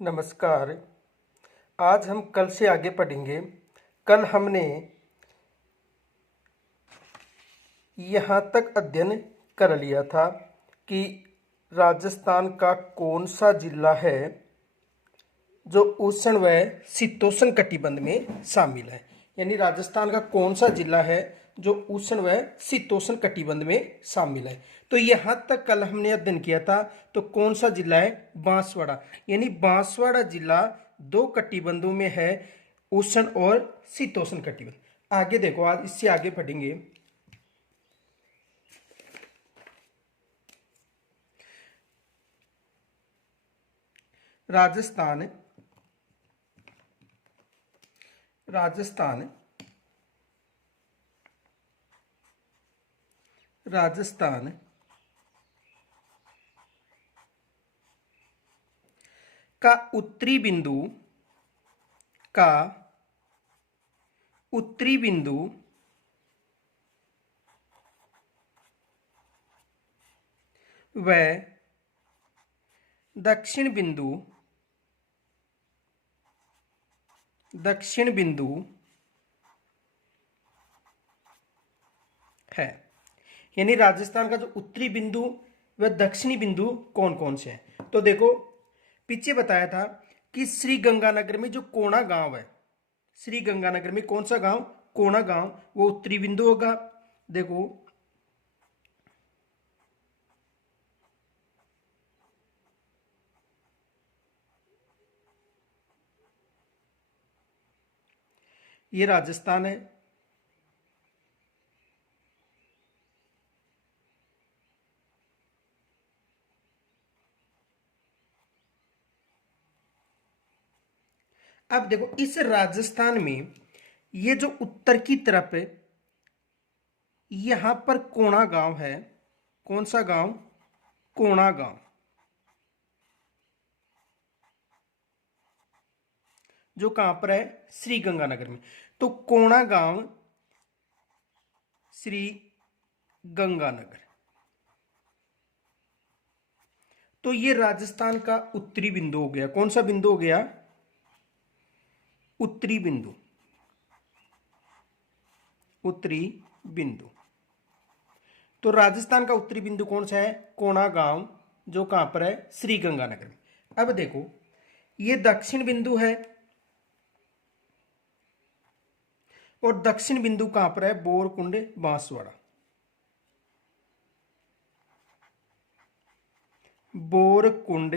नमस्कार। आज हम कल से आगे पढ़ेंगे। कल हमने यहाँ तक अध्ययन कर लिया था कि राजस्थान का कौन सा जिला है जो उष्ण व शीतोष्ण कटिबंध में शामिल है। यानी राजस्थान का कौन सा जिला है जो उष्ण व शीतोष्ण कटिबंध में शामिल है। तो यहाँ तक कल हमने अध्ययन किया था। तो कौन सा जिला है? बांसवाड़ा। यानी बांसवाड़ा जिला दो कटिबंधों में है, उष्ण और शीतोष्ण कटिबंध। आगे देखो, आज इससे आगे पढ़ेंगे। राजस्थान राजस्थान राजस्थान का उत्तरी बिंदु व दक्षिण बिंदु है। यानी राजस्थान का जो उत्तरी बिंदु व दक्षिणी बिंदु कौन कौन से हैं। तो देखो, पीछे बताया था कि श्री गंगानगर में जो कोणा गांव है, श्री गंगानगर में कौन सा गांव? कोणा गांव, वो उत्तरी बिंदु होगा। देखो, ये राजस्थान है। अब देखो, इस राजस्थान में ये जो उत्तर की तरफ है, यहां पर कोणा गांव है। कौन सा गांव? कोणा गांव, जो कहां पर है? श्री गंगानगर में। तो कोणा गांव, श्री गंगानगर, तो ये राजस्थान का उत्तरी बिंदु हो गया। कौन सा बिंदु हो गया? उत्तरी बिंदु। उत्तरी बिंदु। तो राजस्थान का उत्तरी बिंदु कौन सा है? कोणा गांव, जो कहां पर है? श्री गंगानगर में। अब देखो, ये दक्षिण बिंदु है और दक्षिण बिंदु कहां पर है? बोरकुंड, बांसवाड़ा। बोरकुंड,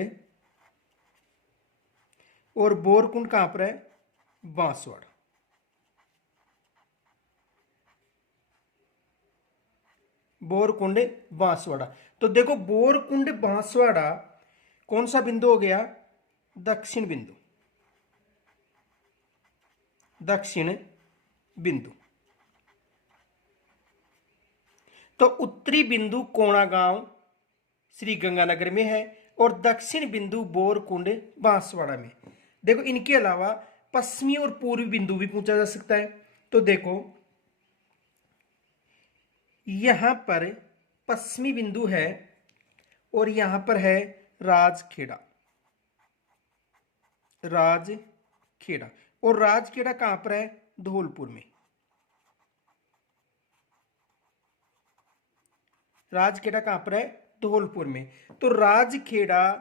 और बोरकुंड कहां पर है? बांसवाड़ा। बोरकुंड, बांसवाड़ा। तो देखो, बोरकुंड बांसवाड़ा कौन सा बिंदु हो गया? दक्षिण बिंदु। दक्षिण बिंदु। तो उत्तरी बिंदु कोणा गांव श्री गंगानगर में है और दक्षिण बिंदु बोरकुंड बांसवाड़ा में। देखो, इनके अलावा पश्चिमी और पूर्वी बिंदु भी पूछा जा सकता है। तो देखो, यहां पर पश्चिमी बिंदु है और यहां पर है राजखेड़ा। राजखेड़ा, और राजखेड़ा कहां पर है? धौलपुर में। राजखेड़ा कहां पर है? धौलपुर में। तो राजखेड़ा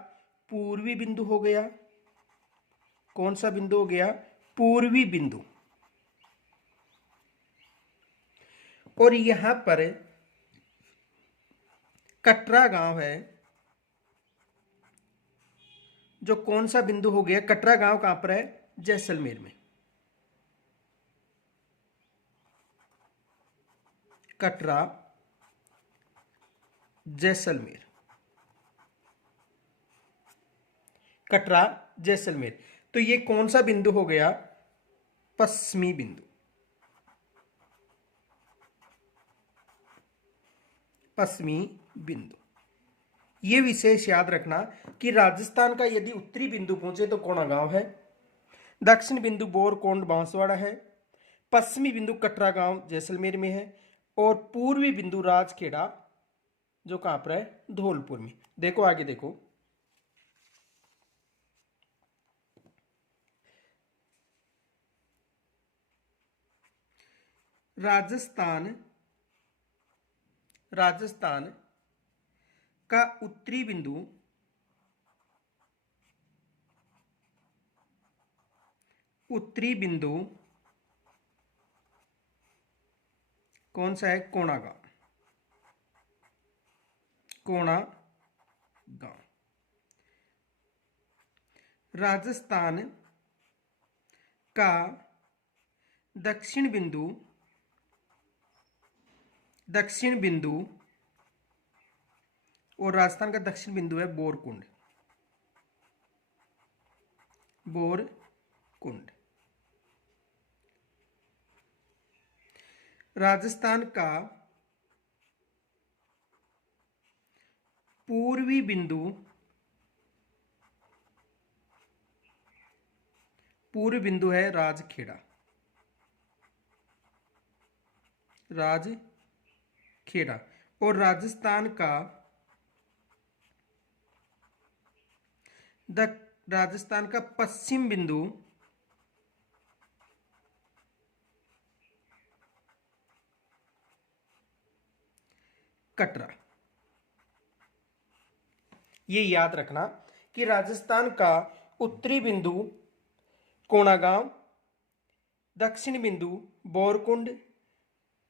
पूर्वी बिंदु हो गया। कौन सा बिंदु हो गया? पूर्वी बिंदु। और यहां पर कटरा गांव है, जो कौन सा बिंदु हो गया? कटरा गांव कहां पर है? जैसलमेर में। कटरा, जैसलमेर। कटरा, जैसलमेर। तो ये कौन सा बिंदु हो गया? पश्चिमी बिंदु। पश्चिमी बिंदु। ये विशेष याद रखना कि राजस्थान का यदि उत्तरी बिंदु पहुंचे तो कोणा गांव है, दक्षिण बिंदु बोरकुंड बांसवाड़ा है, पश्चिमी बिंदु कटरा गांव जैसलमेर में है, और पूर्वी बिंदु राजखेड़ा, जो कहां पर है? धौलपुर में। देखो आगे देखो, राजस्थान राजस्थान का उत्तरी बिंदु कौन सा है? कोणागांव। राजस्थान का दक्षिण बिंदु और राजस्थान का दक्षिण बिंदु है बोरकुंड। राजस्थान का पूर्वी बिंदु है राजखेड़ा। और राजस्थान का पश्चिम बिंदु कटरा। ये याद रखना कि राजस्थान का उत्तरी बिंदु कोणागांव, दक्षिण बिंदु बोरकुंड,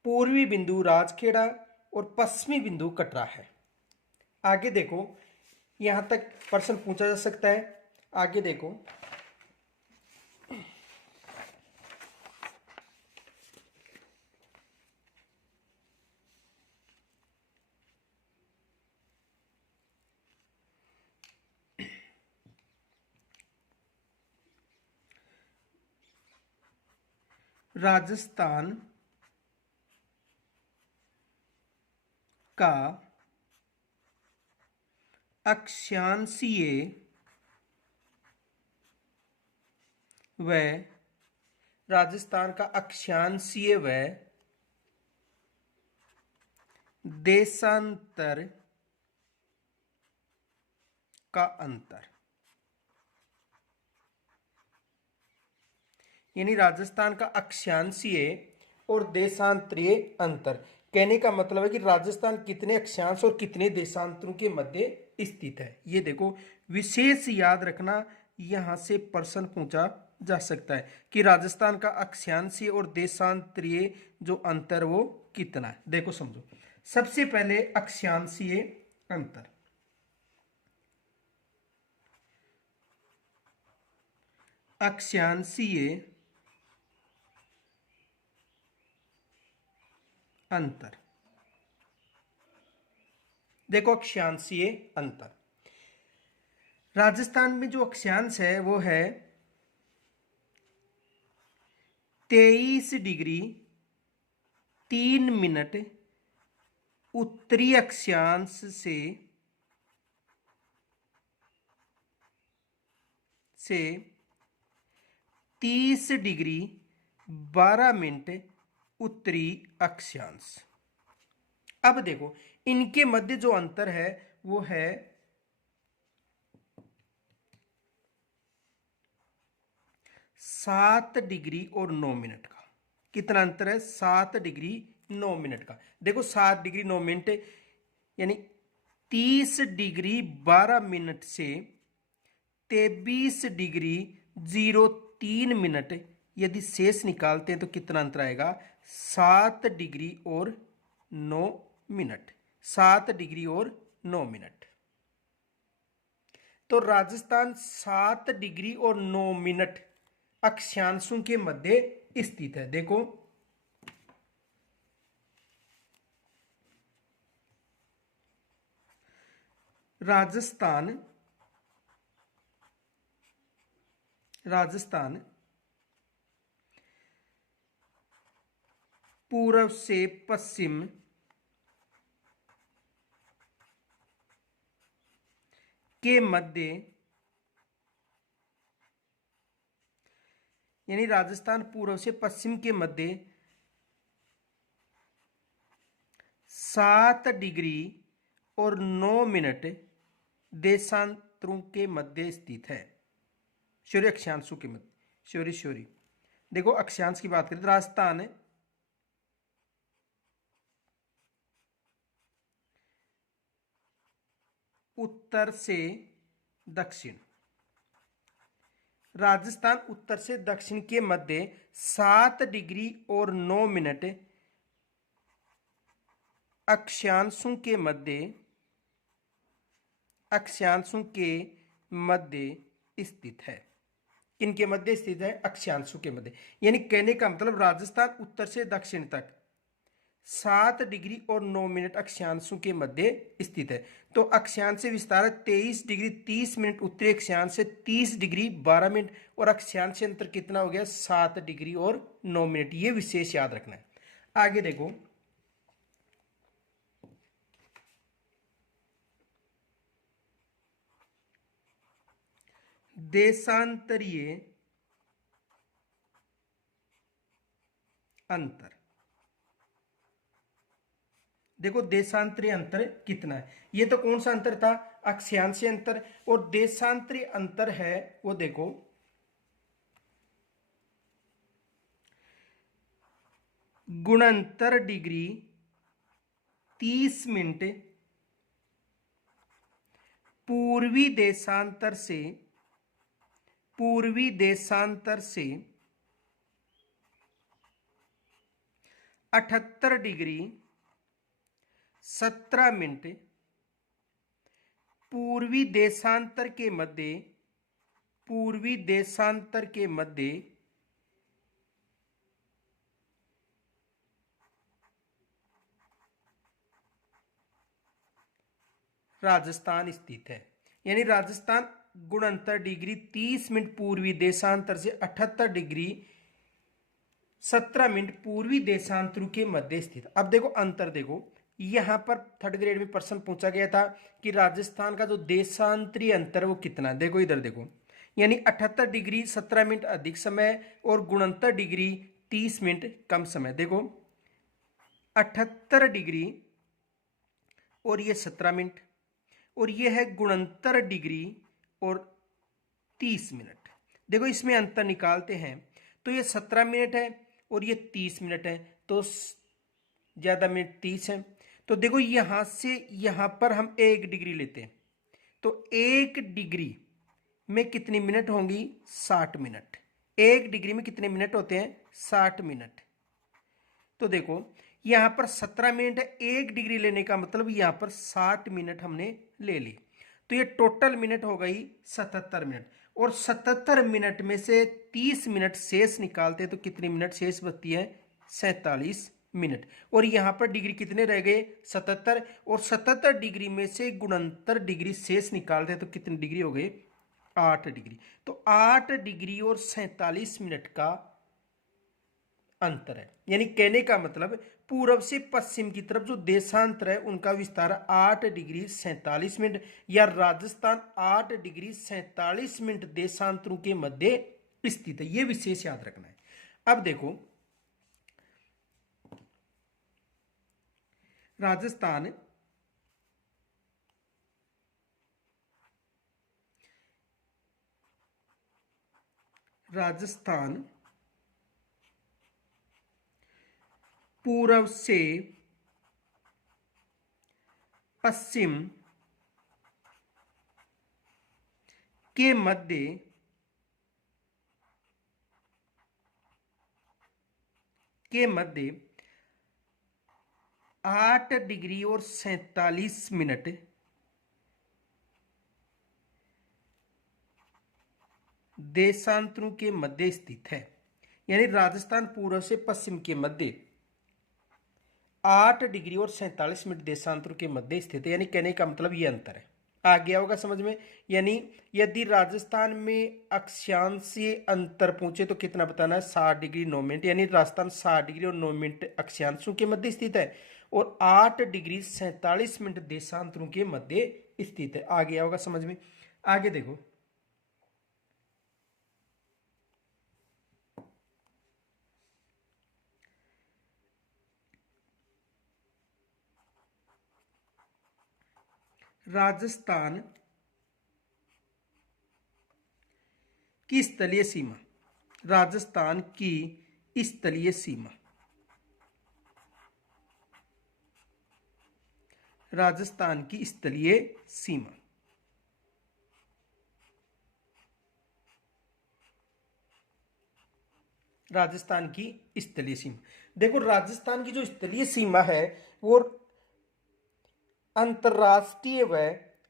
पूर्वी बिंदु राजखेड़ा और पश्चिमी बिंदु कटरा है। आगे देखो, यहां तक प्रश्न पूछा जा सकता है। आगे देखो, राजस्थान का अक्षांशीय व देशांतर का अंतर, यानी राजस्थान का अक्षांशीय और देशांतरीय अंतर। कहने का मतलब है कि राजस्थान कितने अक्षांश और कितने देशांतरों के मध्य स्थित है। ये देखो, विशेष याद रखना, यहां से प्रश्न पूछा जा सकता है कि राजस्थान का अक्षांशीय और देशांतरीय जो अंतर वो कितना है। देखो समझो, सबसे पहले अक्षांशीय अंतर। अक्षांशीय अंतर, देखो अक्षांशीय अंतर, राजस्थान में जो अक्षांश है वो है 23 डिग्री 3 मिनट उत्तरी अक्षांश से 30 डिग्री 12 मिनट उत्तरी अक्षांश। अब देखो, इनके मध्य जो अंतर है वो है 7 डिग्री और 9 मिनट का। कितना अंतर है? 7 डिग्री 9 मिनट का। देखो 7 डिग्री 9 मिनट यानी 30 डिग्री 12 मिनट से 23 डिग्री 03 मिनट यदि शेष निकालते हैं तो कितना अंतर आएगा? 7 डिग्री और 9 मिनट। 7 डिग्री और 9 मिनट। तो राजस्थान 7 डिग्री और 9 मिनट अक्षांशों के मध्य स्थित है। देखो, राजस्थान पूर्व से पश्चिम के मध्य, यानी राजस्थान पूर्व से पश्चिम के मध्य 7 डिग्री और 9 मिनट देशांतरों के मध्य स्थित है। सॉरी, अक्षांशों के मध्य। सॉरी, देखो अक्षांश की बात करें तो राजस्थान उत्तर से दक्षिण, राजस्थान उत्तर से दक्षिण के मध्य 7 डिग्री और 9 मिनट अक्षांशों के मध्य स्थित है। किनके मध्य स्थित है? अक्षांशों के मध्य। यानी कहने का मतलब राजस्थान उत्तर से दक्षिण तक 7 डिग्री और 9 मिनट अक्षांशों के मध्य स्थित है। तो अक्षांश से विस्तार 23 डिग्री 30 मिनट उत्तरी अक्षांश से 30 डिग्री 12 मिनट और अक्षांश से अंतर कितना हो गया? 7 डिग्री और 9 मिनट। ये विशेष याद रखना है। आगे देखो, देशांतरीय अंतर। देखो देशांतरीय अंतर कितना है। ये तो कौन सा अंतर था? अक्षांशीय अंतर। और देशांतरीय अंतर है वो देखो गुणंतर डिग्री 30 मिनट पूर्वी देशांतर से 78 डिग्री 17 मिनट पूर्वी देशांतर के मध्य राजस्थान स्थित है। यानी राजस्थान गुणंतर डिग्री 30 मिनट पूर्वी देशांतर से 78 डिग्री 17 मिनट पूर्वी देशांतरों के मध्य स्थित। अब देखो अंतर, देखो यहां पर थर्ड ग्रेड में प्रश्न पूछा गया था कि राजस्थान का जो देशांतरीय अंतर वो कितना। देखो इधर देखो, यानी 78 डिग्री 17 मिनट अधिक समय और गुणंतर डिग्री 30 मिनट कम समय। देखो 78 डिग्री और ये 17 मिनट और ये है गुणंतर डिग्री और 30 मिनट। देखो इसमें अंतर निकालते हैं तो ये 17 मिनट है और ये 30 मिनट है, तो ज्यादा मिनट 30 है। तो देखो यहां से यहां पर हम 1 डिग्री लेते हैं तो 1 डिग्री में कितनी मिनट होंगी? 60 मिनट। 1 डिग्री में कितने मिनट होते हैं? 60 मिनट। तो देखो यहां पर 17 मिनट है, 1 डिग्री लेने का मतलब यहां पर 60 मिनट हमने ले ली। तो ये टोटल मिनट हो गई 77 मिनट। और 77 मिनट में से 30 मिनट शेष निकालते हैं तो कितनी मिनट शेष बचती है? 47 मिनट। और यहां पर डिग्री कितने रह गए? 77। और 77 डिग्री में से गुणंतर डिग्री शेष निकालते हैं तो कितनी डिग्री हो गई? 8 डिग्री। तो 8 डिग्री और 47 मिनट का अंतर है। यानी कहने का मतलब पूर्व से पश्चिम की तरफ जो देशांतर है उनका विस्तार 8 डिग्री 47 मिनट या राजस्थान 8 डिग्री 47 मिनट देशांतरों के मध्य स्थित है। यह विशेष याद रखना है। अब देखो राजस्थान पूर्व से पश्चिम के मध्य 8 डिग्री और 47 मिनट देशांतरों के मध्य स्थित है। यानी राजस्थान पूर्व से पश्चिम के मध्य 8 डिग्री और 47 मिनट देशांतरों के मध्य स्थित है। यानी कहने का मतलब ये अंतर है। आ गया होगा समझ में। यानी यदि राजस्थान में अक्षांशीय अंतर पूछे तो कितना बताना है? 60 डिग्री 9 मिनट। यानी राजस्थान 60 डिग्री और 9 मिनट अक्षांशों के मध्य स्थित है और 8 डिग्री 47 मिनट देशांतरों के मध्य स्थित है। आ गया होगा समझ में। आगे देखो, राजस्थान की स्थलीय सीमा। राजस्थान की स्थलीय सीमा। राजस्थान की स्थलीय सीमा राजस्थान की स्थलीय सीमा। देखो राजस्थान की जो स्थलीय सीमा है वो अंतर्राष्ट्रीय व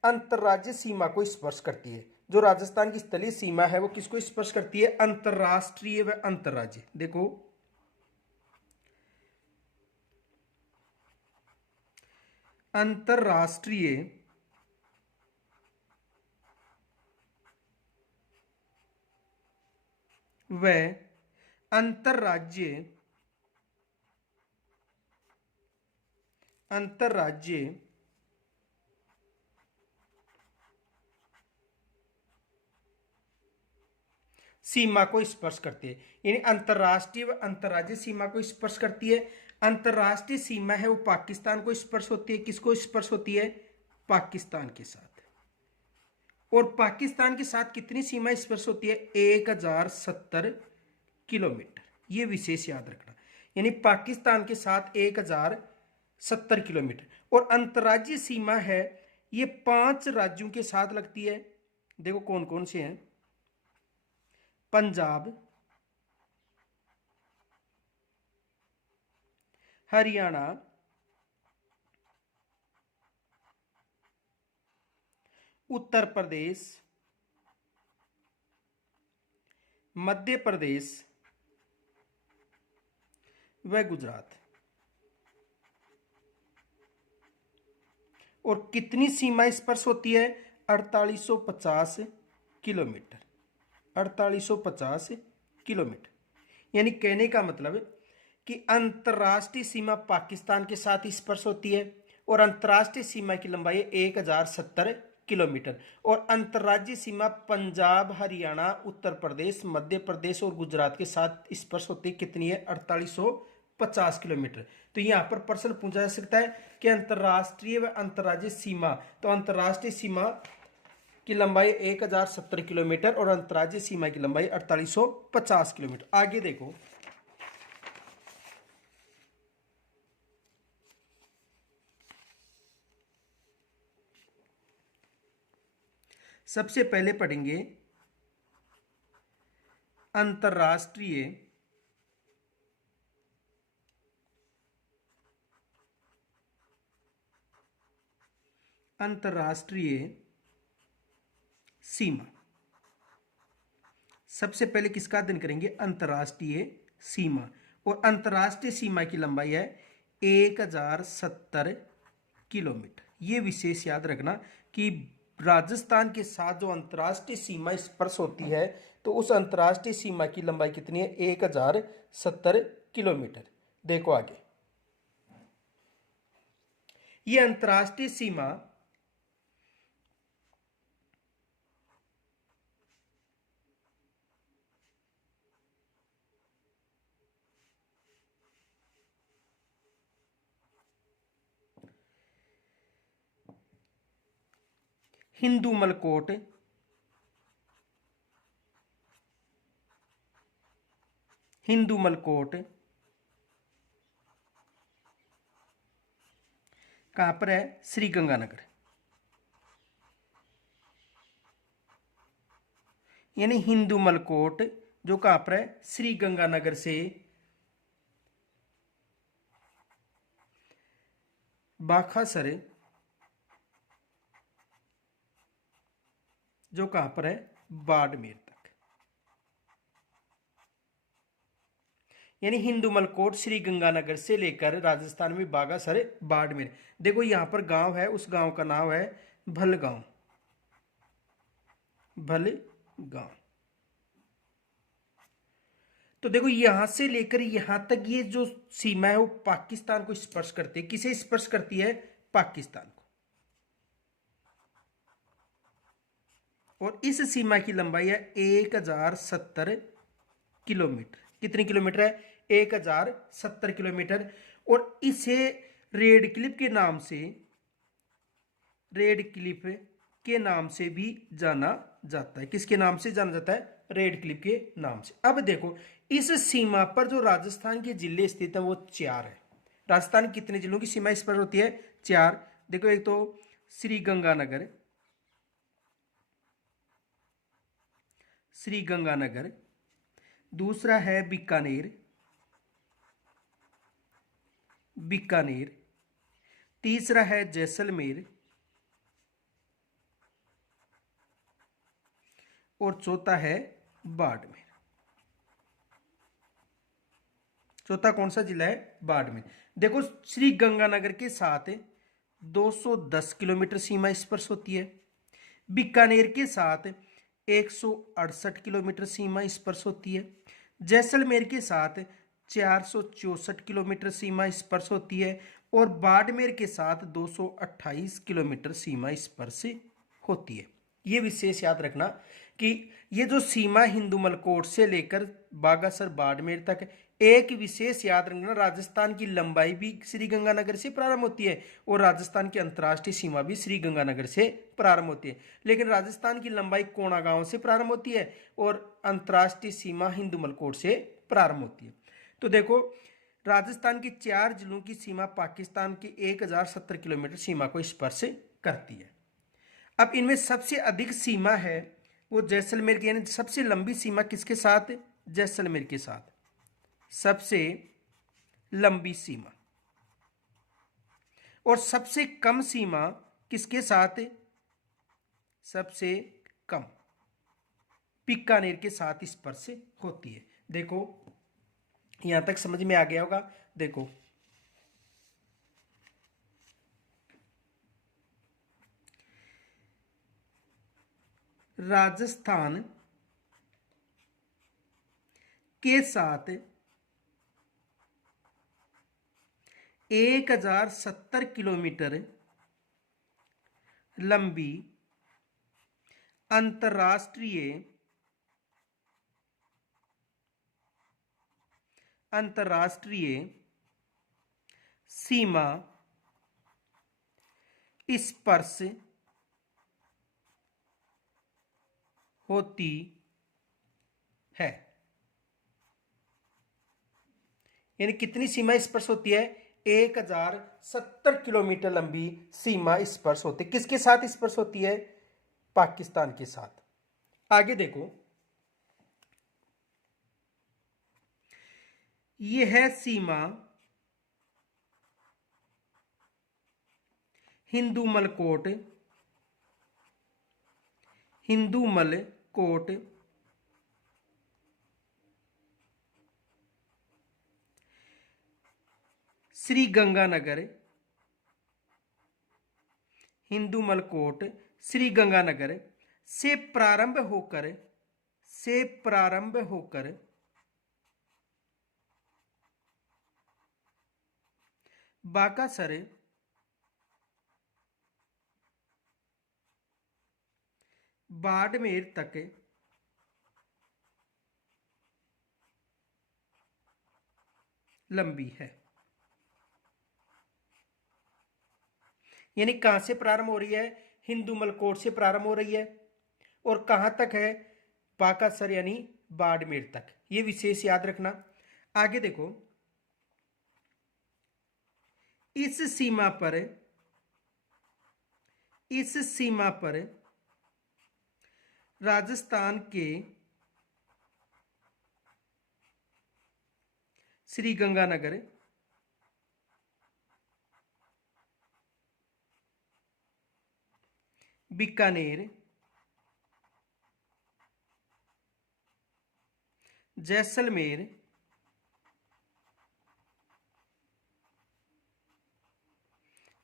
अंतर्राज्यीय सीमा को स्पर्श करती है। जो राजस्थान की स्थलीय सीमा है वो किसको स्पर्श करती है? अंतर्राष्ट्रीय व अंतर्राज्यीय। देखो अंतर्राष्ट्रीय व अंतर्राज्यीय अंतर्राज्यीय सीमा को स्पर्श करती है। यानी अंतर्राष्ट्रीय व अंतर्राज्यीय सीमा को स्पर्श करती है। अंतर्राष्ट्रीय सीमा है वो पाकिस्तान को स्पर्श होती है। किसको स्पर्श होती है? पाकिस्तान के साथ। और पाकिस्तान के साथ कितनी सीमा स्पर्श होती है? 1070 किलोमीटर। ये विशेष याद रखना। यानी पाकिस्तान के साथ 1070 किलोमीटर। और अंतर्राज्यीय सीमा है ये 5 राज्यों के साथ लगती है। देखो कौन कौन से हैं? पंजाब, हरियाणा, उत्तर प्रदेश, मध्य प्रदेश व गुजरात। और कितनी सीमा स्पर्श होती है? 4850 किलोमीटर। 4850 किलोमीटर। यानी कहने का मतलब कि अंतर्राष्ट्रीय सीमा पाकिस्तान के साथ स्पर्श होती है और अंतर्राष्ट्रीय सीमा की लंबाई 1070 किलोमीटर। और अंतर्राज्यीय सीमा पंजाब, हरियाणा, उत्तर प्रदेश, मध्य प्रदेश और गुजरात के साथ स्पर्श होती है। कितनी है? 4850 किलोमीटर। तो यहां पर प्रश्न पूछा जा सकता है कि अंतर्राष्ट्रीय व अंतर्राज्यीय सीमा। तो अंतर्राष्ट्रीय सीमा की लंबाई 1070 किलोमीटर और अंतर्राज्यीय सीमा की लंबाई 4850 किलोमीटर। आगे देखो, सबसे पहले पढ़ेंगे अंतर्राष्ट्रीय सीमा। सबसे पहले किसका अध्ययन करेंगे? अंतर्राष्ट्रीय सीमा। और अंतर्राष्ट्रीय सीमा की लंबाई है 1070 किलोमीटर। यह विशेष याद रखना कि राजस्थान के साथ जो अंतर्राष्ट्रीय सीमा स्पर्श होती है तो उस अंतर्राष्ट्रीय सीमा की लंबाई कितनी है? 1070 किलोमीटर। देखो आगे, यह अंतर्राष्ट्रीय सीमा हिंदू मलकोट, कहां पर है? श्री गंगानगर। यानी हिंदू मलकोट जो कहां पर है? श्री गंगानगर से बाखासर जो कहां पर है? बाड़मेर तक। यानी हिंदू मलकोट श्री गंगानगर से लेकर राजस्थान में बागासर बाड़मेर। देखो यहां पर गांव है, उस गांव का नाम है भलगांव। भलगांव। तो देखो यहां से लेकर यहां तक ये जो सीमा है वो पाकिस्तान को स्पर्श करती है। किसे स्पर्श करती है? पाकिस्तान को। और इस सीमा की लंबाई है 1070 किलोमीटर। कितनी किलोमीटर है? 1070 किलोमीटर। और इसे रेड क्लिफ के नाम से भी जाना जाता है। किसके नाम से जाना जाता है? रेड क्लिफ के नाम से। अब देखो इस सीमा पर जो राजस्थान के जिले स्थित है वो 4 है। राजस्थान की कितने जिलों की सीमा इस पर होती है? 4। देखो एक तो श्री गंगानगर, दूसरा है बीकानेर, बीकानेर। तीसरा है जैसलमेर और चौथा है बाड़मेर। चौथा कौन सा जिला है? बाड़मेर। देखो, श्री गंगानगर के साथ 210 किलोमीटर सीमा स्पर्श होती है, बीकानेर के साथ 168 किलोमीटर सीमा स्पर्श होती है, जैसलमेर के साथ 464 किलोमीटर सीमा स्पर्श होती है और बाड़मेर के साथ 228 किलोमीटर सीमा स्पर्श होती है। ये विशेष याद रखना कि ये जो सीमा हिंदू मलकोट से लेकर बागासर बाड़मेर तक, एक विशेष याद रखना, राजस्थान की लंबाई भी श्री गंगानगर से प्रारंभ होती है और राजस्थान की अंतर्राष्ट्रीय सीमा भी श्री गंगानगर से प्रारंभ होती है। लेकिन राजस्थान की लंबाई कोणा गांव से प्रारंभ होती है और अंतर्राष्ट्रीय सीमा हिंदू मलकोट से प्रारंभ होती है। तो देखो, राजस्थान की 4 जिलों की सीमा पाकिस्तान की 1070 किलोमीटर सीमा को स्पर्श करती है। अब इनमें सबसे अधिक सीमा है वो जैसलमेर की, यानी सबसे लंबी सीमा किसके साथ? जैसलमेर के साथ सबसे लंबी सीमा। और सबसे कम सीमा किसके साथ? सबसे कम बीकानेर के साथ स्पर्श होती है। देखो, यहां तक समझ में आ गया होगा। देखो, राजस्थान के साथ 1070 किलोमीटर लंबी अंतर्राष्ट्रीय सीमा स्पर्श होती है। यानी कितनी सीमा स्पर्श होती है? 1070 किलोमीटर लंबी सीमा स्पर्श होती है। किसके साथ स्पर्श होती है? पाकिस्तान के साथ। आगे देखो, यह है सीमा हिंदू मलकोट श्री गंगानगर, हिंदू मलकोट श्री गंगानगर से प्रारंभ होकर बाकासर बाड़मेर तक लंबी है। यानी कहां से प्रारंभ हो रही है? हिंदू मलकोट से प्रारंभ हो रही है और कहां तक है? बाकासर यानी बाड़मेर तक। यह विशेष याद रखना। आगे देखो, इस सीमा पर राजस्थान के श्री गंगानगर, बीकानेर, जैसलमेर,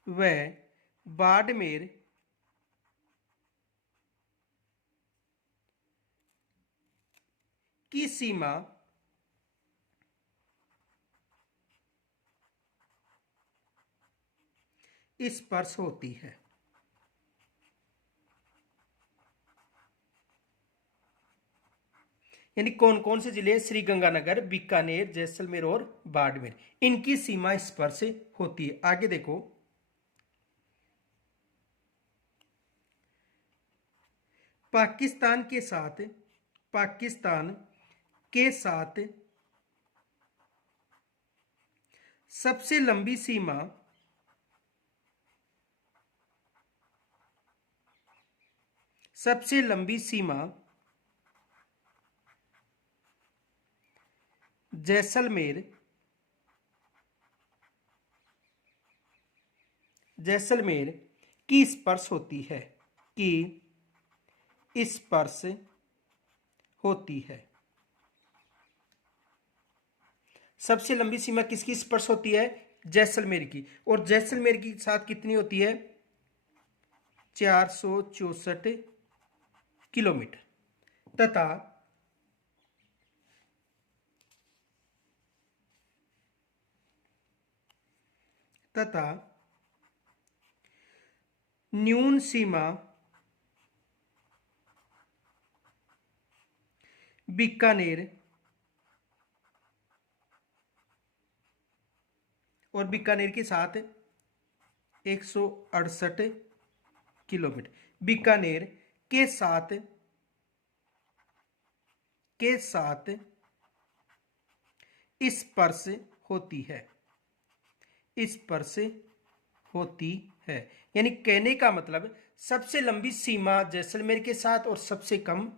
व बाड़मेर की सीमा स्पर्श होती है। यानी कौन कौन से जिले? श्री गंगानगर, बीकानेर, जैसलमेर और बाड़मेर, इनकी सीमा स्पर्श होती है। आगे देखो, पाकिस्तान के साथ सबसे लंबी सीमा जैसलमेर जैसलमेर की स्पर्श होती है, की स्पर्श होती है। सबसे लंबी सीमा किसकी स्पर्श होती है? जैसलमेर की। और जैसलमेर की साथ कितनी होती है? 464 किलोमीटर। तथा तथा न्यून सीमा बीकानेर और बीकानेर के साथ 168 किलोमीटर। बीकानेर के साथ स्पर्श होती है, स्पर्श होती है। यानी कहने का मतलब सबसे लंबी सीमा जैसलमेर के साथ और सबसे कम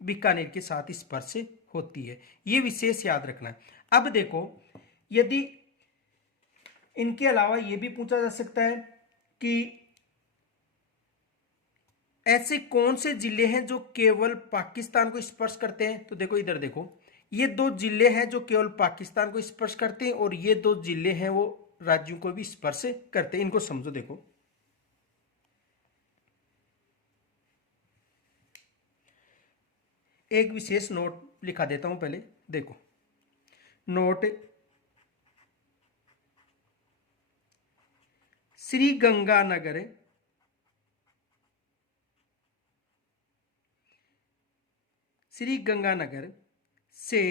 बीकानेर के साथ स्पर्श होती है। यह विशेष याद रखना है। अब देखो, यदि इनके अलावा यह भी पूछा जा सकता है कि ऐसे कौन से जिले हैं जो केवल पाकिस्तान को स्पर्श करते हैं। तो देखो, इधर देखो, ये दो जिले हैं जो केवल पाकिस्तान को स्पर्श करते हैं और ये दो जिले हैं वो राज्यों को भी स्पर्श करते हैं। इनको समझो। देखो, एक विशेष नोट लिखा देता हूं पहले। देखो, नोट, श्री गंगानगर से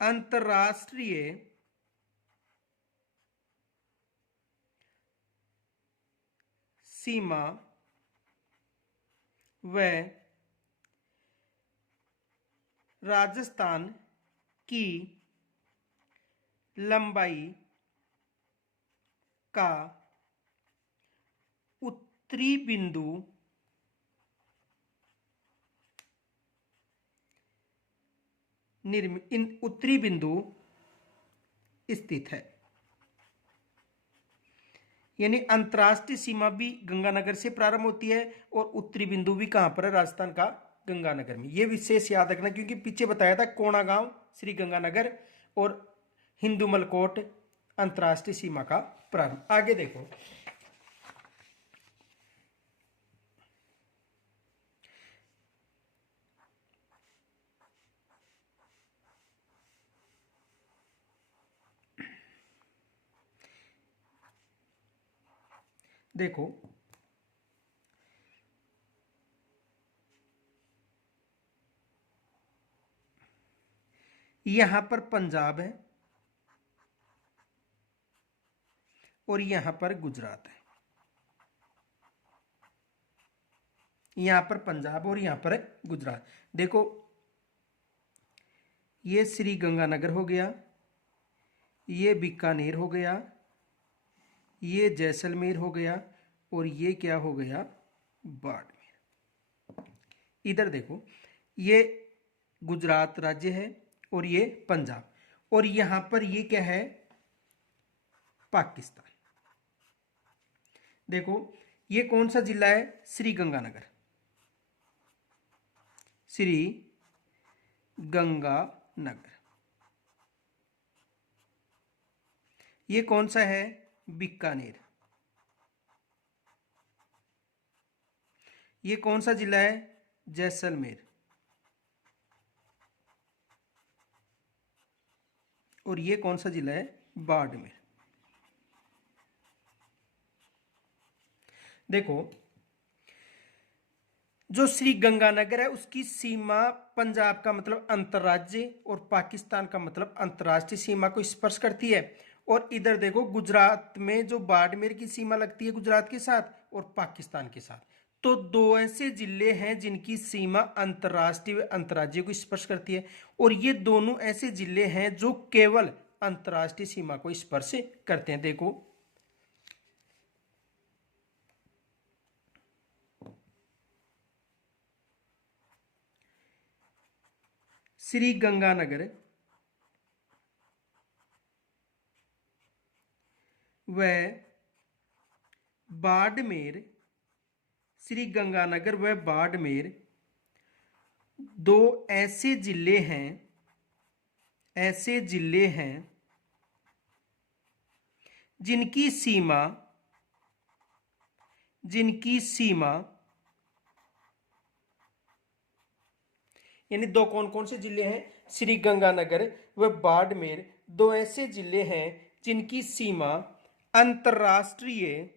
अंतर्राष्ट्रीय सीमा व राजस्थान की लंबाई का उत्तरी बिंदु स्थित है। यानी अंतर्राष्ट्रीय सीमा भी गंगानगर से प्रारंभ होती है और उत्तरी बिंदु भी कहां पर है? राजस्थान का गंगानगर में। यह विशेष याद रखना, क्योंकि पीछे बताया था कोणागांव, श्री गंगानगर और हिंदुमलकोट अंतर्राष्ट्रीय सीमा का प्रारंभ। आगे देखो, देखो यहां पर पंजाब है और यहां पर गुजरात है। यहां पर पंजाब और यहां पर गुजरात। देखो, ये श्री गंगानगर हो गया, ये बीकानेर हो गया, ये जैसलमेर हो गया और ये क्या हो गया? बाड़मेर। इधर देखो, ये गुजरात राज्य है और ये पंजाब, और यहां पर ये क्या है? पाकिस्तान। देखो, ये कौन सा जिला है? श्री गंगानगर, श्री गंगानगर। ये कौन सा है? बीकानेर। ये कौन सा जिला है? जैसलमेर। और ये कौन सा जिला है? बाड़मेर। देखो, जो श्री गंगानगर है उसकी सीमा पंजाब का मतलब अंतर्राज्य और पाकिस्तान का मतलब अंतर्राष्ट्रीय सीमा को स्पर्श करती है। और इधर देखो, गुजरात में जो बाड़मेर की सीमा लगती है गुजरात के साथ और पाकिस्तान के साथ। तो दो ऐसे जिले हैं जिनकी सीमा अंतर्राष्ट्रीय व अंतर्राज्य को स्पर्श करती है, और ये दोनों ऐसे जिले हैं जो केवल अंतर्राष्ट्रीय सीमा को स्पर्श करते हैं। देखो, श्री गंगानगर व बाड़मेर, श्री गंगानगर व बाड़मेर दो ऐसे जिले हैं जिनकी सीमा यानी दो कौन कौन से जिले हैं, श्री गंगानगर व बाड़मेर दो ऐसे जिले हैं जिनकी सीमा अंतर्राष्ट्रीय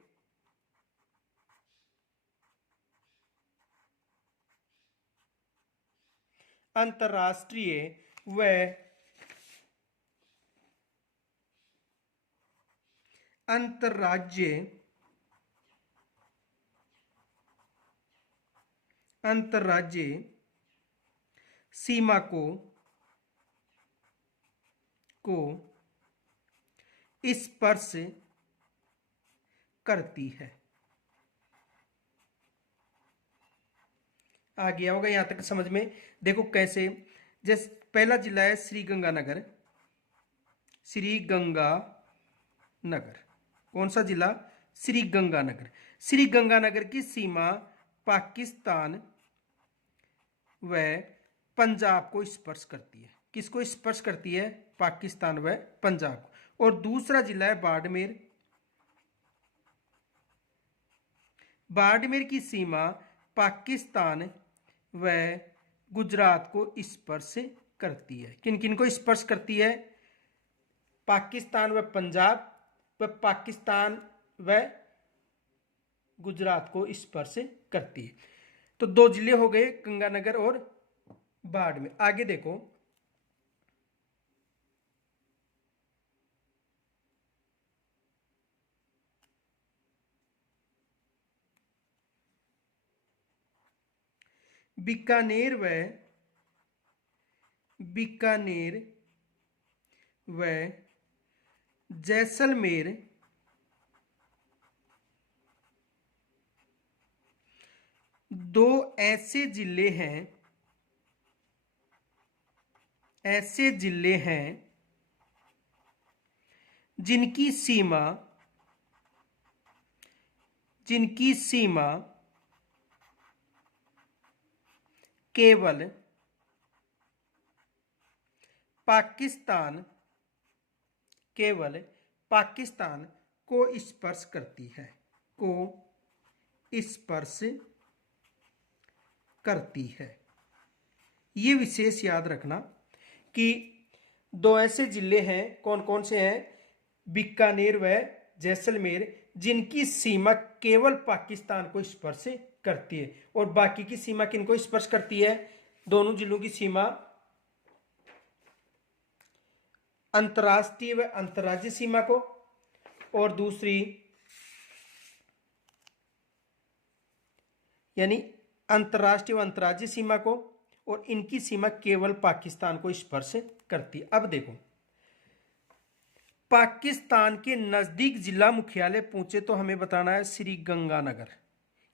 व अंतर्राज्यीय सीमा को स्पर्श करती है। आ गया होगा यहां तक समझ में। देखो कैसे, जैसे पहला जिला है श्री गंगानगर, कौन सा जिला, श्री गंगानगर। श्री गंगानगर की सीमा पाकिस्तान व पंजाब को स्पर्श करती है। किसको स्पर्श करती है, पाकिस्तान व पंजाब को। और दूसरा जिला है बाड़मेर, बाड़मेर की सीमा पाकिस्तान व गुजरात को स्पर्श करती है। किन किन को स्पर्श करती है, पाकिस्तान व पंजाब व पाकिस्तान व गुजरात को स्पर्श करती है। तो दो जिले हो गए, गंगानगर और बाड़मेर। आगे देखो, बीकानेर व जैसलमेर दो ऐसे जिले हैं जिनकी सीमा केवल पाकिस्तान को स्पर्श करती है, ये विशेष याद रखना कि दो ऐसे जिले हैं, कौन कौन से हैं, बीकानेर व जैसलमेर, जिनकी सीमा केवल पाकिस्तान को स्पर्श करती है। और बाकी की सीमा किनको स्पर्श करती है, दोनों जिलों की सीमा अंतर्राष्ट्रीय व अंतर्राज्यीय सीमा को, और दूसरी यानी अंतर्राष्ट्रीय व अंतर्राज्यीय सीमा को, और इनकी सीमा केवल पाकिस्तान को स्पर्श करती है। अब देखो, पाकिस्तान के नजदीक जिला मुख्यालय पूछे तो हमें बताना है श्री गंगानगर,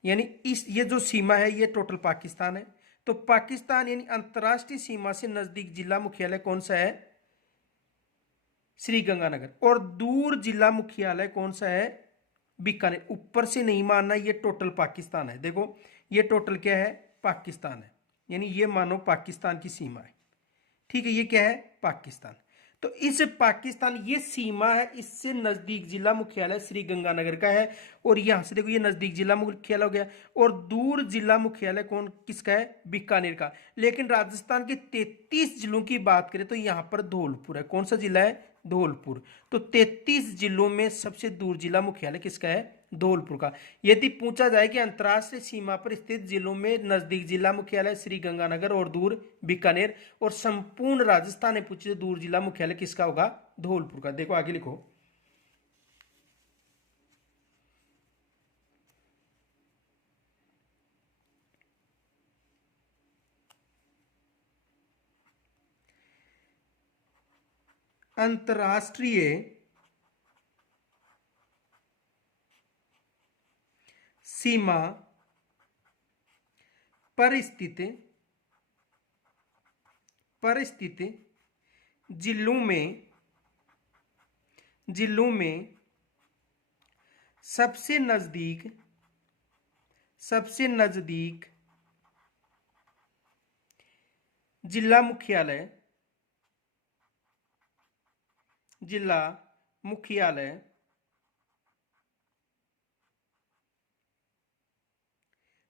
यानी ये जो सीमा है ये टोटल पाकिस्तान है। तो पाकिस्तान यानी अंतर्राष्ट्रीय सीमा से नजदीक जिला मुख्यालय कौन सा है, श्री गंगानगर। और दूर जिला मुख्यालय कौन सा है, बीकानेर। ऊपर से नहीं मानना, ये टोटल पाकिस्तान है। देखो ये टोटल क्या है, पाकिस्तान है, यानी ये मानो पाकिस्तान की सीमा है। ठीक है, ये क्या है, पाकिस्तान। तो इस पाकिस्तान ये सीमा है, इससे नजदीक जिला मुख्यालय श्री गंगानगर का है। और यहां से देखो ये नजदीक जिला मुख्यालय हो गया, और दूर जिला मुख्यालय कौन किसका है, बीकानेर का। लेकिन राजस्थान के 33 जिलों की बात करें तो यहां पर धौलपुर है। कौन सा जिला है, धौलपुर। तो 33 जिलों में सबसे दूर जिला मुख्यालय किसका है, धौलपुर का। यदि पूछा जाए कि अंतर्राष्ट्रीय सीमा पर स्थित जिलों में नजदीक जिला मुख्यालय श्री गंगानगर और दूर बीकानेर, और संपूर्ण राजस्थान में पूछे तो दूर जिला मुख्यालय किसका होगा, धौलपुर का। देखो आगे लिखो, अंतर्राष्ट्रीय सीमा पर पर स्थित जिलों में सबसे नजदीक जिला मुख्यालय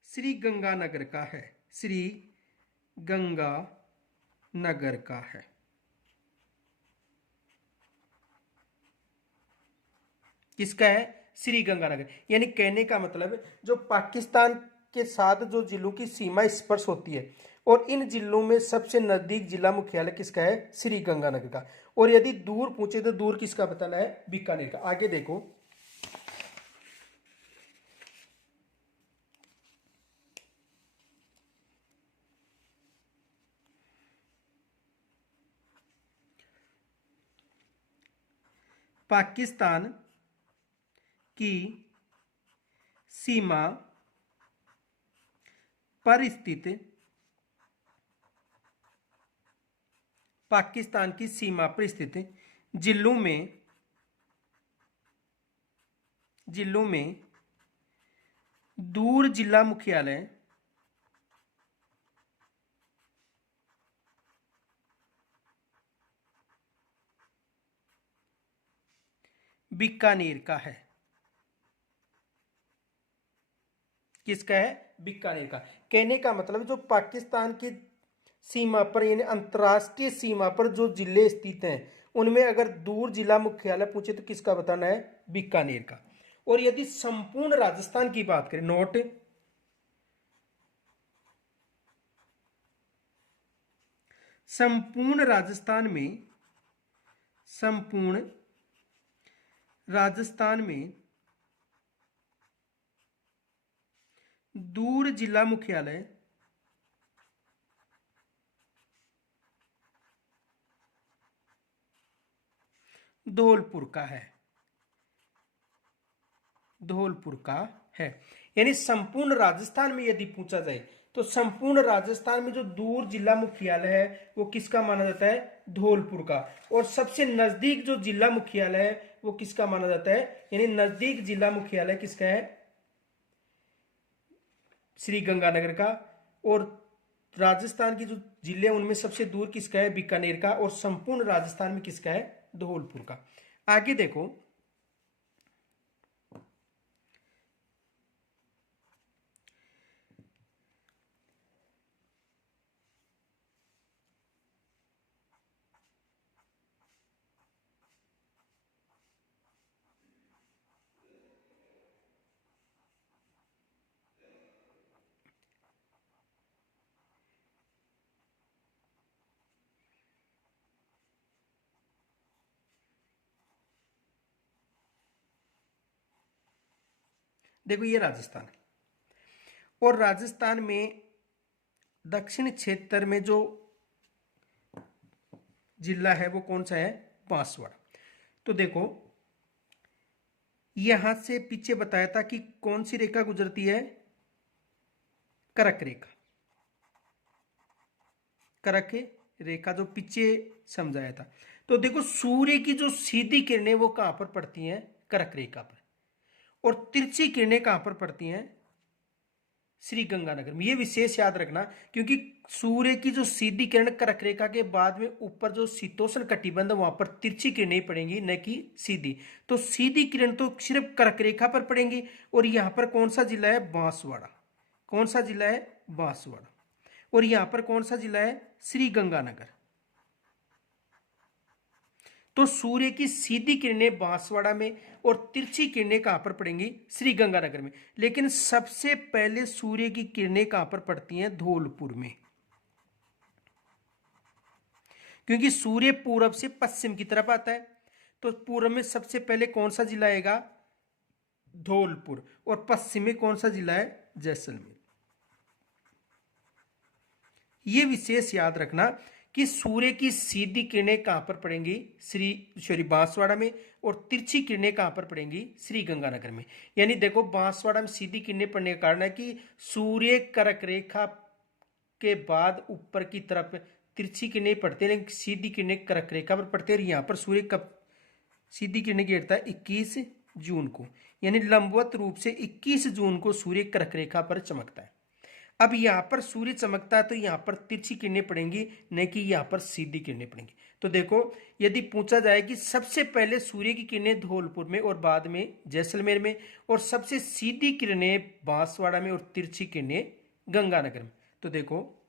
श्री गंगानगर का है। श्री गंगानगर का है। किसका है? श्री गंगानगर। यानी कहने का मतलब जो पाकिस्तान के साथ जो जिलों की सीमा स्पर्श होती है और इन जिलों में सबसे नजदीक जिला मुख्यालय किसका है? श्री गंगानगर का। और यदि दूर पूछे तो दूर किसका बताना है? बीकानेर का। आगे देखो, पाकिस्तान की सीमा पर स्थित जिलों में दूर जिला मुख्यालय बीकानेर का है। किसका है? बीकानेर का। कहने का मतलब जो पाकिस्तान की सीमा पर यानी अंतरराष्ट्रीय सीमा पर जो जिले स्थित हैं उनमें अगर दूर जिला मुख्यालय पूछे तो किसका बताना है? बीकानेर का। और यदि संपूर्ण राजस्थान की बात करें, नोट, संपूर्ण राजस्थान में दूर जिला मुख्यालय धौलपुर का है। यानी संपूर्ण राजस्थान में यदि पूछा जाए तो संपूर्ण राजस्थान में जो दूर जिला मुख्यालय है वो किसका माना जाता है? धौलपुर का। और सबसे नजदीक जो जिला मुख्यालय है वो किसका माना जाता है? यानी नजदीक जिला मुख्यालय किसका है? श्री गंगानगर का। और राजस्थान की जो जिले उनमें सबसे दूर किसका है? बीकानेर का। और संपूर्ण राजस्थान में किसका है? धौलपुर का। आगे देखो, देखो ये राजस्थान है और राजस्थान में दक्षिण क्षेत्र में जो जिला है वो कौन सा है? बांसवाड़ा। तो देखो यहां से पीछे बताया था कि कौन सी रेखा गुजरती है? कर्क रेखा। कर्क रेखा जो पीछे समझाया था। तो देखो सूर्य की जो सीधी किरणें वो कहां पर पड़ती हैं? कर्क रेखा पर। और तिरछी किरणें कहां पर पड़ती हैं? श्री गंगानगर में। ये विशेष याद रखना क्योंकि सूर्य की जो सीधी किरण कर्क रेखा के बाद में ऊपर जो शीतोष्ण कटिबंध वहां पर तिरछी किरणें पड़ेंगी, न कि सीधी। तो सीधी किरण तो सिर्फ कर्क रेखा पर पड़ेंगी। और यहां पर कौन सा जिला है? बांसवाड़ा। कौन सा जिला है? बांसवाड़ा। और यहां पर कौन सा जिला है? श्री गंगानगर। तो सूर्य की सीधी किरणें बांसवाड़ा में और तिरछी किरणें कहां पर पड़ेंगी? श्री गंगानगर में। लेकिन सबसे पहले सूर्य की किरणें कहां पर पड़ती हैं? धौलपुर में। क्योंकि सूर्य पूरब से पश्चिम की तरफ आता है तो पूर्व में सबसे पहले कौन सा जिला आएगा? धौलपुर। और पश्चिम में कौन सा जिला है? जैसलमेर। यह विशेष याद रखना कि सूर्य की सीधी किरणें कहां पर पड़ेंगी? श्री बांसवाड़ा में। और तिरछी किरणें कहां पर पड़ेंगी? श्री गंगानगर में। यानी देखो बांसवाड़ा में सीधी किरणें पड़ने का कारण है कि सूर्य कर्क रेखा के बाद ऊपर की तरफ तिरछी किरणें पड़ती है, लेकिन सीधी किरणें कर्क रेखा पर पड़ते हैं। और यहाँ पर सूर्य कब सीधी किरणें गिरता है? 21 जून को, यानी लंबवत रूप से 21 जून को सूर्य कर्क रेखा पर चमकता है। अब यहाँ पर सूर्य चमकता है तो यहाँ पर तिरछी किरणें पड़ेंगी, न कि यहाँ पर सीधी किरणें पड़ेंगी। तो देखो, यदि पूछा जाए कि सबसे पहले सूर्य की किरणें धौलपुर में और बाद में जैसलमेर में, और सबसे सीधी किरणें बांसवाड़ा में और तिरछी किरणें गंगानगर में, तो देखो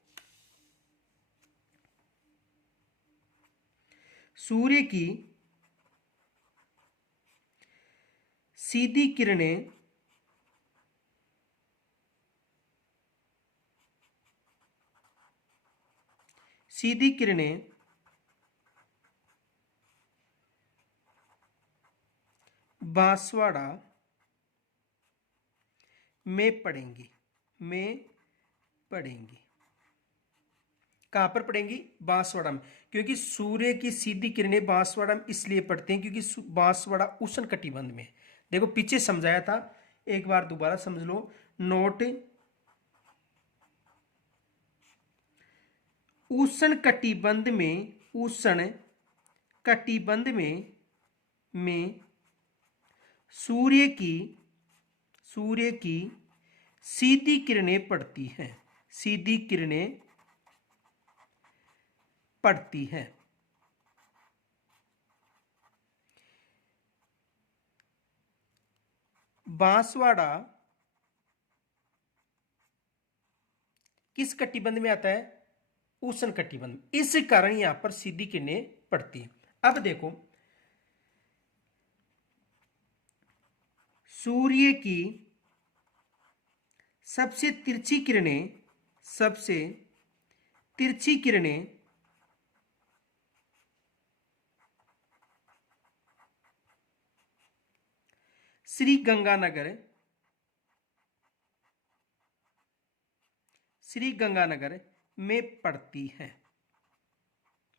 सूर्य की सीधी किरणें सीधी किरणें बांसवाड़ा में पड़ेंगी, कहां पर पड़ेंगी? बांसवाड़ा में। क्योंकि सूर्य की सीधी किरणें बांसवाड़ा में इसलिए पड़ती हैं क्योंकि बांसवाड़ा उष्ण कटिबंध में है। देखो पीछे समझाया था, एक बार दोबारा समझ लो। नोट, उष्ण कटिबंध में सूर्य की सीधी किरणें पड़ती हैं, बांसवाड़ा किस कटिबंध में आता है? उष्ण कटिबंध। इस कारण यहां पर सीधी किरणें पड़ती हैं। अब देखो, सूर्य की सबसे तिरछी किरणें श्री गंगानगर में पड़ती है,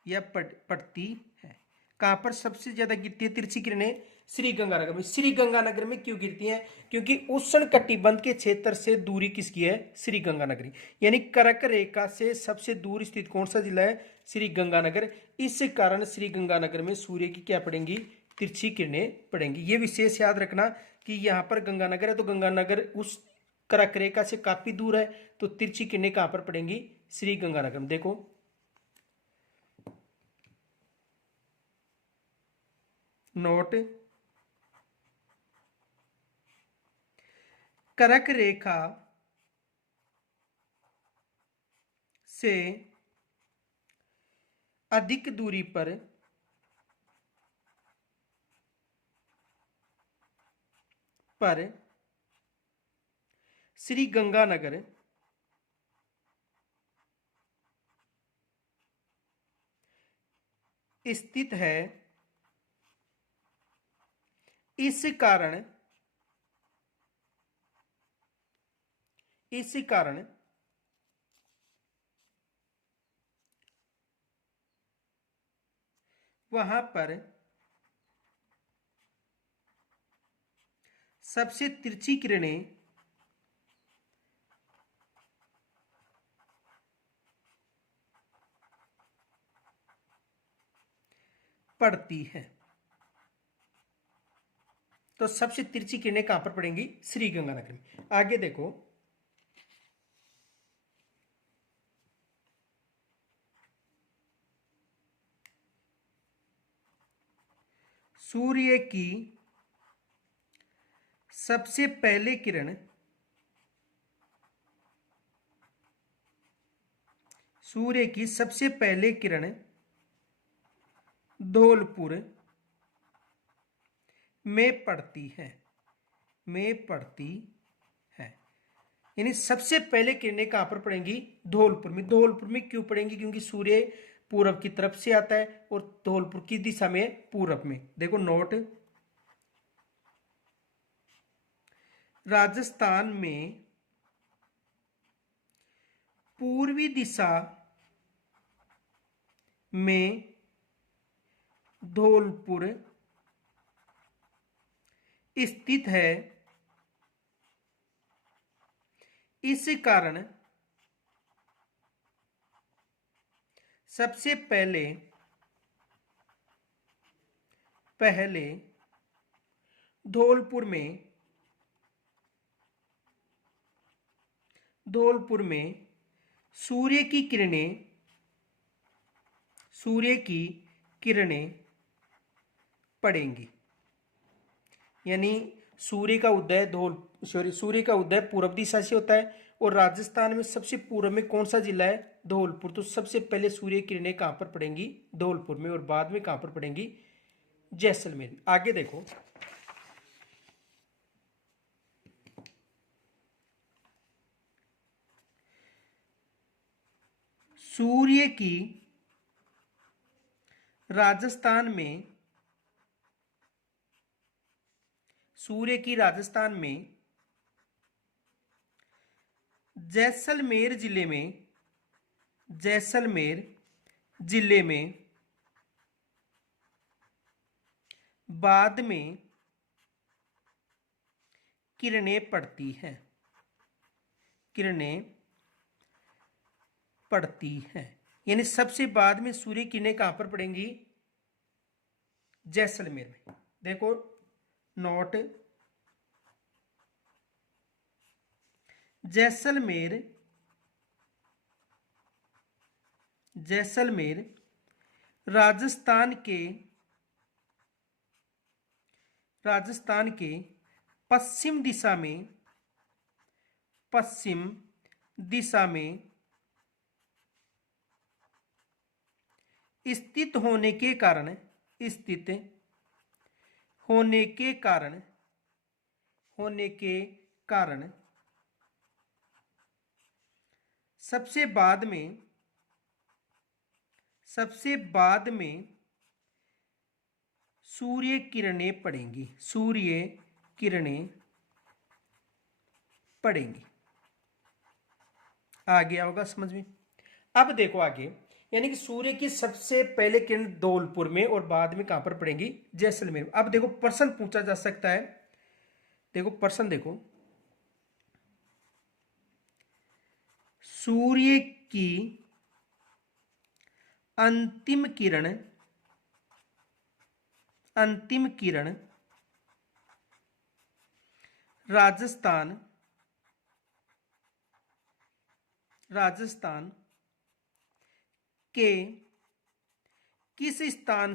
या पड़ती है। कहां पर सबसे ज्यादा गिरती है तिरछी किरणें? श्री गंगानगर में। श्री गंगानगर में क्यों गिरती हैं? क्योंकि उष्ण कटिबंध के क्षेत्र से दूरी किसकी है? श्री गंगानगर। यानी कर्क रेखा से सबसे दूर स्थित कौन सा जिला है? श्री गंगानगर। इस कारण श्री गंगानगर में सूर्य की क्या पड़ेंगी? तिरछी किरणें पड़ेंगी। ये विशेष याद रखना कि यहां पर गंगानगर है तो गंगानगर उस कर्क रेखा से काफी दूर है, तो तिरछी किरणें कहां पर पड़ेंगी? श्री गंगानगर में। देखो, नोट, कर्क रेखा से अधिक दूरी पर श्री गंगानगर स्थित है। इस कारण वहां पर सबसे तिरछी किरणें पड़ती है। तो सबसे तिरछी किरणें कहां पर पड़ेंगी? श्री गंगानगर में। आगे देखो, सूर्य की सबसे पहले किरण धौलपुर में पड़ती है, यानी सबसे पहले किरणें कहां पर पड़ेंगी? धौलपुर में। धौलपुर में क्यों पड़ेंगी? क्योंकि सूर्य पूरब की तरफ से आता है और धौलपुर की दिशा में पूरब में। देखो, नोट, राजस्थान में पूर्वी दिशा में धौलपुर स्थित है। इस कारण सबसे पहले पहले धौलपुर में सूर्य की किरणें पड़ेंगी। यानी सूर्य का उदय पूर्व दिशा से होता है और राजस्थान में सबसे पूर्व में कौन सा जिला है? धौलपुर। तो सबसे पहले सूर्य किरणें कहां पर पड़ेंगी? धौलपुर में, और बाद में कहां पर पड़ेंगी? जैसलमेर। आगे देखो, सूर्य की राजस्थान में जैसलमेर जिले में बाद में किरणें पड़ती हैं। यानी सबसे बाद में सूर्य किरणें कहां पर पड़ेंगी? जैसलमेर में। देखो नोट, जैसलमेर राजस्थान के पश्चिम दिशा में स्थित होने के कारण सबसे बाद में सूर्य किरणें पड़ेंगी। आ गया होगा समझ में? अब देखो आगे, यानी कि सूर्य की सबसे पहले किरण धौलपुर में और बाद में कहां पर पड़ेंगी? जैसलमेर में। अब देखो प्रश्न पूछा जा सकता है। देखो प्रश्न देखो, सूर्य की अंतिम किरण राजस्थान के किस स्थान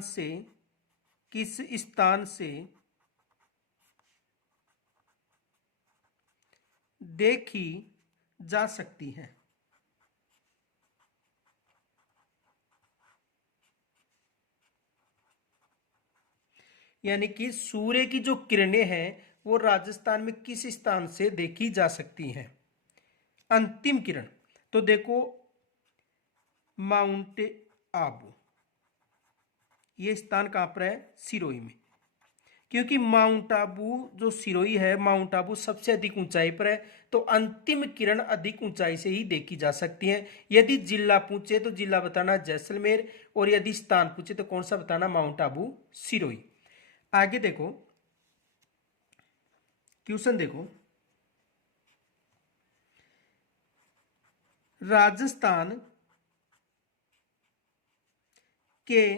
से देखी जा सकती है? यानी कि सूर्य की जो किरणें हैं वो राजस्थान में किस स्थान से देखी जा सकती हैं? अंतिम किरण। तो देखो माउंट आबू, ये स्थान कहां पर है? सिरोही में। क्योंकि माउंट आबू सबसे अधिक ऊंचाई पर है, तो अंतिम किरण अधिक ऊंचाई से ही देखी जा सकती है। यदि जिला पूछे तो जिला बताना जैसलमेर, और यदि स्थान पूछे तो कौन सा बताना? माउंट आबू सिरोही। आगे देखो क्वेश्चन देखो, राजस्थान के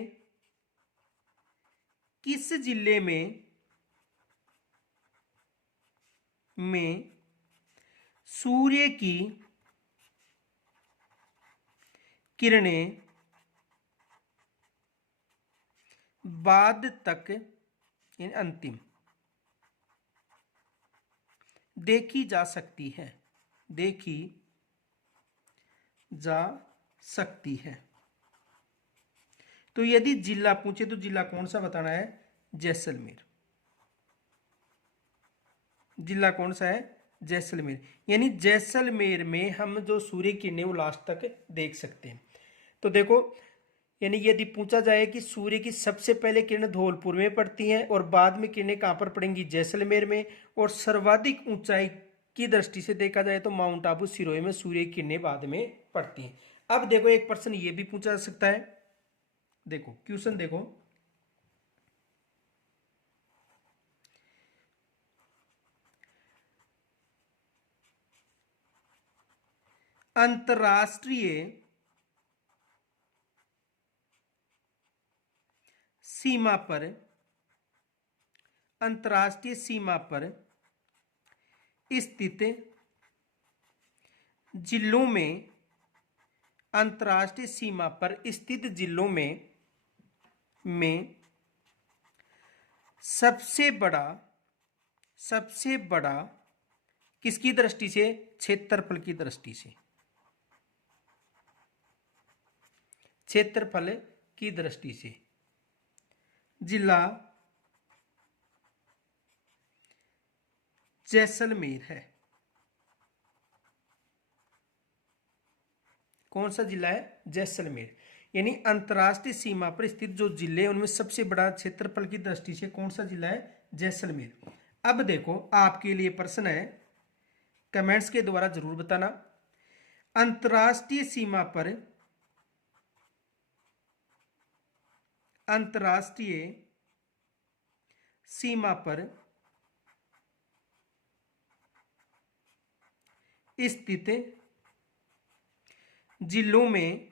किस जिले में सूर्य की किरणें बाद तक यानी अंतिम देखी जा सकती है? तो यदि जिला पूछे तो जिला कौन सा बताना है? जैसलमेर। जिला कौन सा है? जैसलमेर। यानी जैसलमेर में हम जो सूर्य किरणें वो लास्ट तक देख सकते हैं। तो देखो, यानी यदि पूछा जाए कि सूर्य की सबसे पहले किरण धौलपुर में पड़ती हैं और बाद में किरणें कहां पर पड़ेंगी? जैसलमेर में, और सर्वाधिक ऊंचाई की दृष्टि से देखा जाए तो माउंट आबू सिरोही में सूर्य की किरणें बाद में पड़ती हैं। अब देखो एक प्रश्न ये भी पूछा जा सकता है। देखो क्वेश्चन देखो, अंतर्राष्ट्रीय सीमा पर, अंतर्राष्ट्रीय सीमा पर स्थित जिलों में, अंतर्राष्ट्रीय सीमा पर स्थित जिलों में सबसे बड़ा किसकी दृष्टि से? क्षेत्रफल की दृष्टि से, क्षेत्रफल की दृष्टि से जिला जैसलमेर है। कौन सा जिला है? जैसलमेर। यानी अंतर्राष्ट्रीय सीमा पर स्थित जो जिले हैं उनमें सबसे बड़ा क्षेत्रफल की दृष्टि से कौन सा जिला है? जैसलमेर। अब देखो आपके लिए प्रश्न है, कमेंट्स के द्वारा जरूर बताना। अंतर्राष्ट्रीय सीमा पर, अंतर्राष्ट्रीय सीमा पर स्थित जिलों में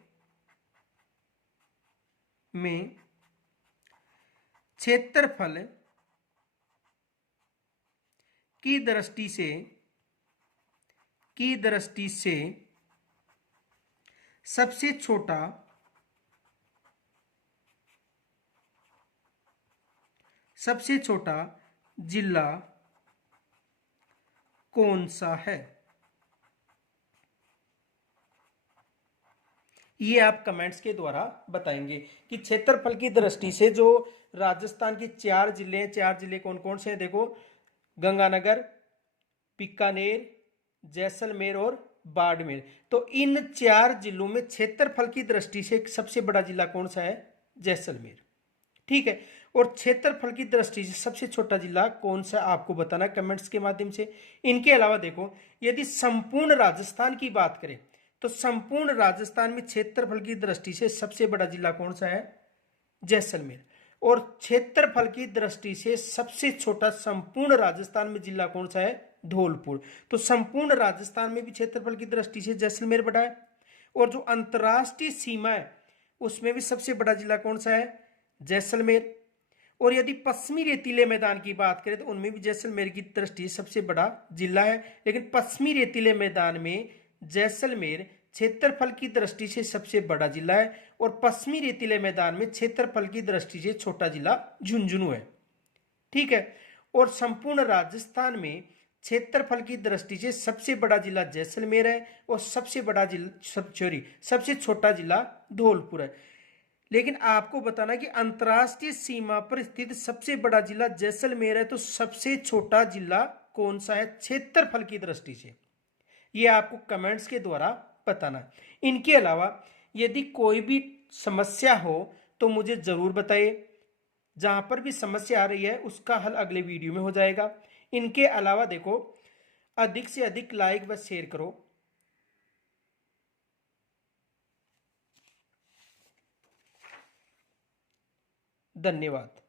क्षेत्रफल की दृष्टि से सबसे छोटा जिला कौन सा है? ये आप कमेंट्स के द्वारा बताएंगे कि क्षेत्रफल की दृष्टि से जो राजस्थान के 4 जिले हैं, 4 जिले कौन कौन से हैं? देखो, गंगानगर, बीकानेर, जैसलमेर और बाड़मेर। तो इन 4 जिलों में क्षेत्रफल की दृष्टि से सबसे बड़ा जिला कौन सा है? जैसलमेर। ठीक है। और क्षेत्रफल की दृष्टि से सबसे छोटा जिला कौन सा आपको बताना कमेंट्स के माध्यम से। इनके अलावा देखो, यदि संपूर्ण राजस्थान की बात करें तो संपूर्ण राजस्थान में क्षेत्रफल की दृष्टि से सबसे बड़ा जिला कौन सा है? जैसलमेर। और क्षेत्रफल की दृष्टि से सबसे छोटा संपूर्ण राजस्थान में जिला कौन सा है? धौलपुर। तो संपूर्ण राजस्थान में भी क्षेत्रफल की दृष्टि से जैसलमेर बड़ा है। और जो अंतर्राष्ट्रीय सीमा है उसमें भी सबसे बड़ा जिला कौन सा है? जैसलमेर। और यदि पश्चिमी रेतीले मैदान की बात करें तो उनमें भी जैसलमेर की दृष्टि सबसे बड़ा जिला है। लेकिन पश्चिमी रेतीले मैदान में जैसलमेर क्षेत्रफल की दृष्टि से सबसे बड़ा जिला है और पश्चिमी रेतीले मैदान में क्षेत्रफल की दृष्टि से छोटा जिला झुंझुनू है। ठीक है। और संपूर्ण राजस्थान में क्षेत्रफल की दृष्टि से सबसे बड़ा जिला जैसलमेर है और सबसे छोटा जिला धौलपुर है। लेकिन आपको बताना कि अंतर्राष्ट्रीय सीमा पर स्थित सबसे बड़ा जिला जैसलमेर है, तो सबसे छोटा जिला कौन सा है क्षेत्रफल की दृष्टि से? ये आपको कमेंट्स के द्वारा बताना। इनके अलावा यदि कोई भी समस्या हो तो मुझे जरूर बताइए। जहां पर भी समस्या आ रही है उसका हल अगले वीडियो में हो जाएगा। इनके अलावा देखो, अधिक से अधिक लाइक व शेयर करो। धन्यवाद।